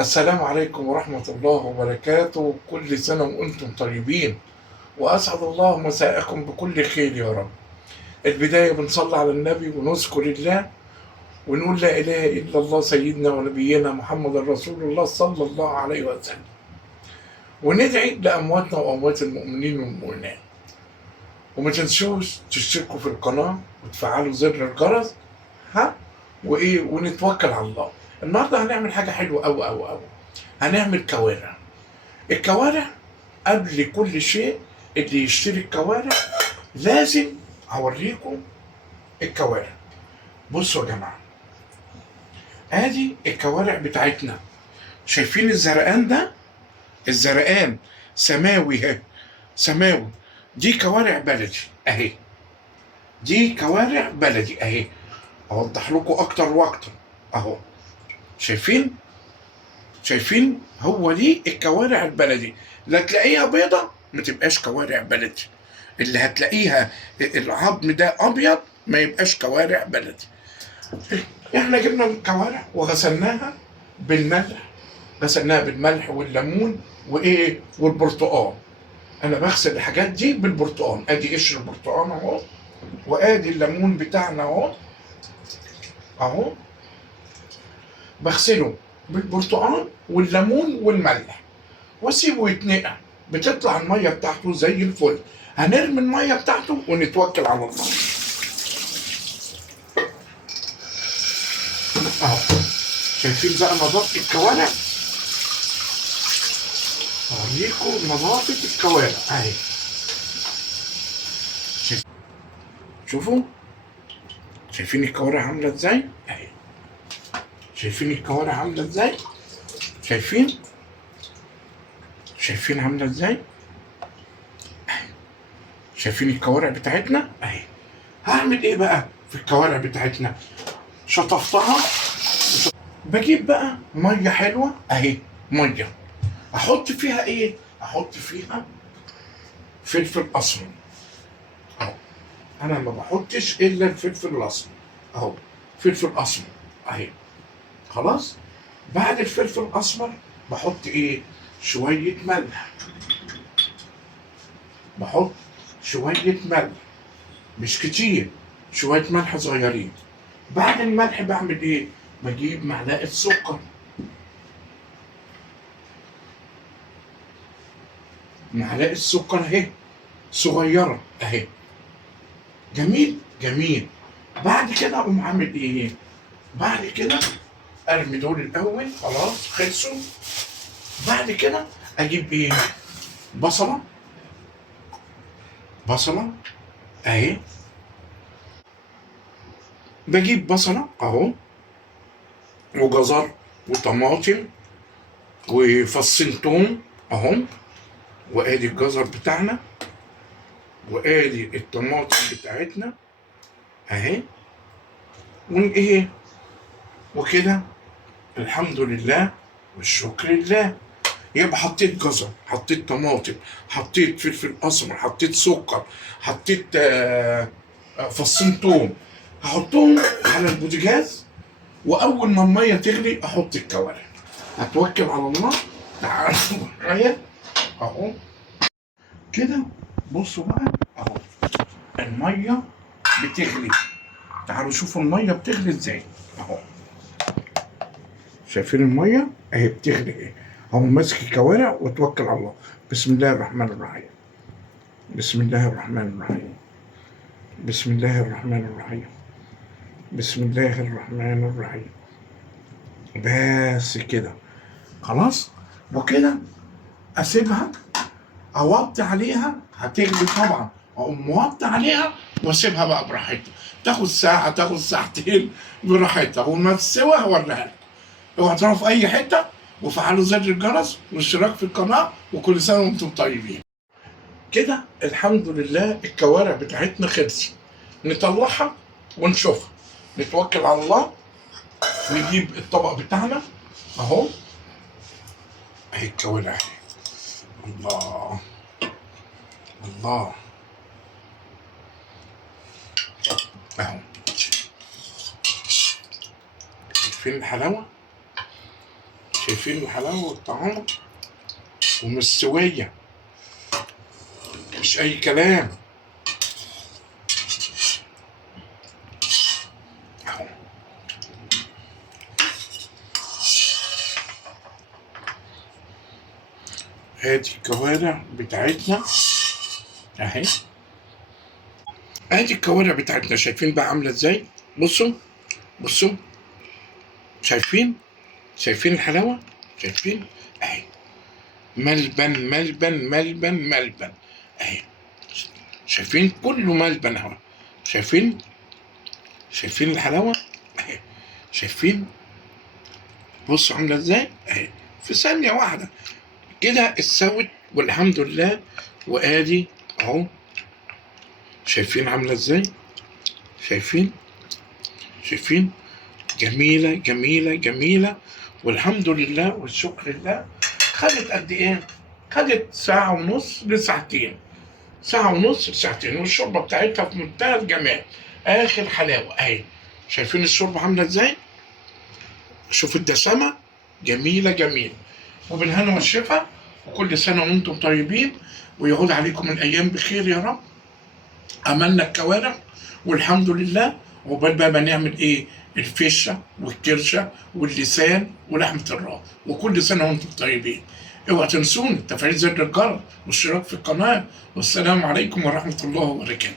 السلام عليكم ورحمة الله وبركاته. كل سنة وأنتم طيبين، وأسعد الله مساءكم بكل خير يا رب. البداية بنصلي على النبي ونذكر الله ونقول لا إله إلا الله سيدنا ونبينا محمد رسول الله صلى الله عليه وسلم، وندعي لأمواتنا وأموات المؤمنين والمؤمنات. وما تنسوش تشتركوا في القناة وتفعلوا زر الجرس. ها ونتوكل على الله. النهارده هنعمل حاجة حلوة أوي. هنعمل كوارع. الكوارع قبل كل شيء، اللي يشتري الكوارع لازم هوريكم الكوارع. بصوا يا جماعة، ادي الكوارع بتاعتنا. شايفين الزرقان ده؟ الزرقان سماوي اهي، سماوي. دي كوارع بلدي اهي، دي كوارع بلدي اهي. اوضح لكم اكتر واكتر اهو. شايفين هو دي الكوارع البلدي. لا تلاقيها بيضة ما تبقاش كوارع بلدي، اللي هتلاقيها العظم ده ابيض ما يبقاش كوارع بلدي. احنا جبنا الكوارع وغسلناها بالملح، غسلناها بالملح والليمون والبرتقال. انا بغسل الحاجات دي بالبرتقال. ادي قشر البرتقال اهو، وادي الليمون بتاعنا اهو بغسله بالبرتقال والليمون والملح واسيبه يتنقع. بتطلع الميه بتاعته زي الفل. هنرمي الميه بتاعته ونتوكل على الله. اهو شايفين بقى نظافه الكوارع؟ اوريكم نظافه الكوارع اهي. شوفوا، شايفين الكوارع عامله ازاي؟ اهي. شايفين الكوارع عامله ازاي؟ شايفين عامله ازاي؟ شايفين الكوارع بتاعتنا اهي. هعمل ايه بقى في الكوارع بتاعتنا؟ شطفتها. بجيب بقى ميه حلوه اهي، ميه. احط فيها ايه؟ احط فيها فلفل اسمر اهو. انا ما بحطش الا الفلفل الاسمر اهو، فلفل اسمر اهي. خلاص. بعد الفلفل الاسمر بحط ايه؟ شويه ملح. بحط شويه ملح مش كتير، شويه ملح صغيرين. بعد الملح بعمل ايه؟ بجيب معلقه سكر. معلقه سكر اهي، صغيره اهي. جميل. بعد كده اقوم عامل ايه؟ بعد كده ارمي دول الاول، خلاص خلصوا. بعد كده اجيب ايه؟ بصله اهي. بجيب بصله اهو، وجزر وطماطم وفصين توم اهو. وادي الجزر بتاعنا، وادي الطماطم بتاعتنا اهي. وايه وكده. الحمد لله والشكر لله. يبقى حطيت جزر، حطيت طماطم، حطيت فلفل اسمر، حطيت سكر، حطيت فصين توم. هحطهم على البوتاجاز، واول ما الميه تغلي احط الكوارع. هتوكل على الله. تعالوا معايا اهو كده. بصوا بقى اهو، الميه بتغلي. تعالوا شوفوا الميه بتغلي ازاي اهو. شايفين الميه اهي بتغلي ايه؟ اهو ماسك الكوارع واتوكل على الله. بسم الله الرحمن الرحيم. بسم الله الرحمن الرحيم. بسم الله الرحمن الرحيم. بسم الله الرحمن الرحيم. بس كده خلاص. وكده اسيبها، اوطي عليها. هتغلي طبعا، اقوم موطي عليها واسيبها بقى براحتها. تاخد ساعه، تاخد ساعتين، براحتها. وما تستوي هوريها لك. اوعى تروحوا في اي حته، وفعلوا زر الجرس والاشتراك في القناه، وكل سنه وانتم طيبين. كده الحمد لله الكوارع بتاعتنا خلصت. نطلعها ونشوفها. نتوكل على الله. نجيب الطبق بتاعنا اهو. اهي الكوارع اهي. الله الله اهو. فين الحلاوه؟ شايفين الحلاوة والطعام ومستوية، مش أي كلام. أهو. ادي الكوارع بتاعتنا اهي. ادي الكوارع بتاعتنا، شايفين بقى عاملة ازاي؟ بصوا بصوا، شايفين الحلاوة؟ شايفين؟ اهي ملبن ملبن ملبن ملبن اهي. شايفين كله ملبن اهو. شايفين الحلاوة اهي. شايفين؟ بصوا عاملة ازاي اهي، في ثانية واحدة كده استوت والحمد لله. وادي اهو، شايفين عاملة ازاي؟ شايفين؟ جميلة جميلة جميلة، والحمد لله والشكر لله. خدت قد ايه؟ خدت ساعة ونص لساعتين، ساعة ونص لساعتين، والشوربة بتاعتها في منتهى الجمال، آخر حلاوة أهي. شايفين الشوربة عاملة إزاي؟ شوف الدسامة، جميلة جميلة. وبالهنا والشفا، وكل سنة وأنتم طيبين، ويعود عليكم الأيام بخير يا رب. عملنا الكوارع والحمد لله، وبال بقى نعمل إيه؟ الفشة والكرشة واللسان ولحمة الراس، وكل سنة وأنتم طيبين. اوعى تنسون تفعيل زر الجرس والاشتراك في القناة، والسلام عليكم ورحمة الله وبركاته.